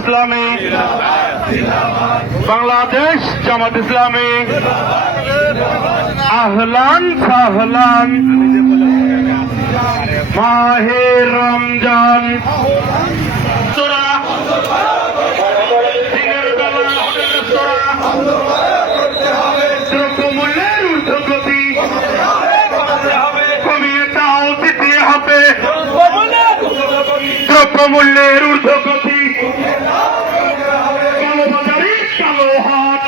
ইসলামী, বাংলাদেশ জামাত ইসলামী, আহলান সাহলান, মাহে রমজান। দিনের বেলা দ্রব্যমূল্যের ঊর্ধ্বগতি কমিয়ে দাও, দিতে হবে। দ্রব্যমূল্যের ঊর্ধ্বগতি, কালোবাজারি, কালো হাট,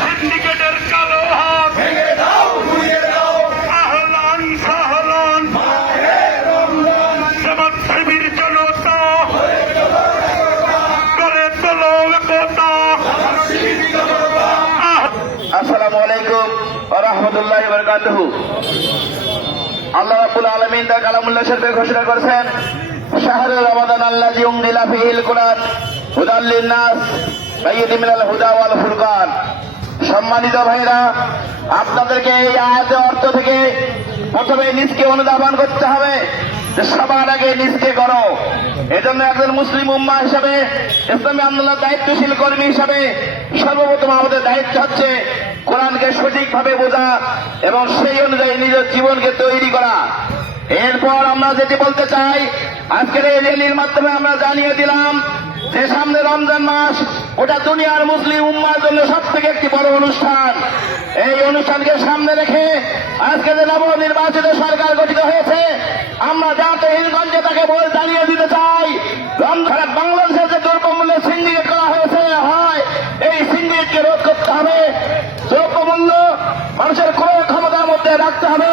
সিন্ডিকেটের কালো হাট, আহলান সাহলান, জামাত শিবির জনতা করে তোলো একতা। আসসালামু আলাইকুম ওয়া রাহমাতুল্লাহি ওয়া বারাকাতুহু। আল্লাহ রাব্বুল আলামিন তার কালামুল্লাহ শরীফে ঘোষণা করেছেন, শাহরুর রমাদান আল্লাযী উনজিলা ফীহিল কুরআন হুদাল লিন-নাস বায়্যিনাম মিনাল হুদা ওয়াল ফুরকান। সম্মানিত ভাইরা, আপনাদেরকে এই আয়াতের অর্থ থেকে প্রথমে নিজকে অনুধাবন করতে হবে যে সবার আগে নিজকে করো। এজন্য একজন মুসলিম উম্মাহ হিসাবে, ইসলামী আন্দোলনের দায়িত্বশীল কর্মী হিসাবে সর্বপ্রথম আমাদের দায়িত্ব হচ্ছে কোরআনকে সঠিকভাবে বোঝা এবং সেই অনুযায়ী নিজের জীবনকে তৈরি করা। এরপর আমরা যেটি বলতে চাই, আজকের এই র্যালির মাধ্যমে আমরা জানিয়ে দিলাম যে সামনে রমজান মাস, ওটা দুনিয়ার মুসলিম উম্মার জন্য সব থেকে একটি বড় অনুষ্ঠান। এই অনুষ্ঠানকে সামনে রেখে আজকে যে নবনির্বাচিত সরকার গঠিত হয়েছে, আমরা যাতে হিলগঞ্জে তাকে বল জানিয়ে দিতে চাই, রমজান বাংলাদেশের যে দ্রব্যমূল্যে সিন্ডিকেট করা হয়েছে এই সিন্ডিকেটকে রোধ করতে হবে। দ্রব্যমূল্য মানুষের ক্রয় ক্ষমতার মধ্যে রাখতে হবে।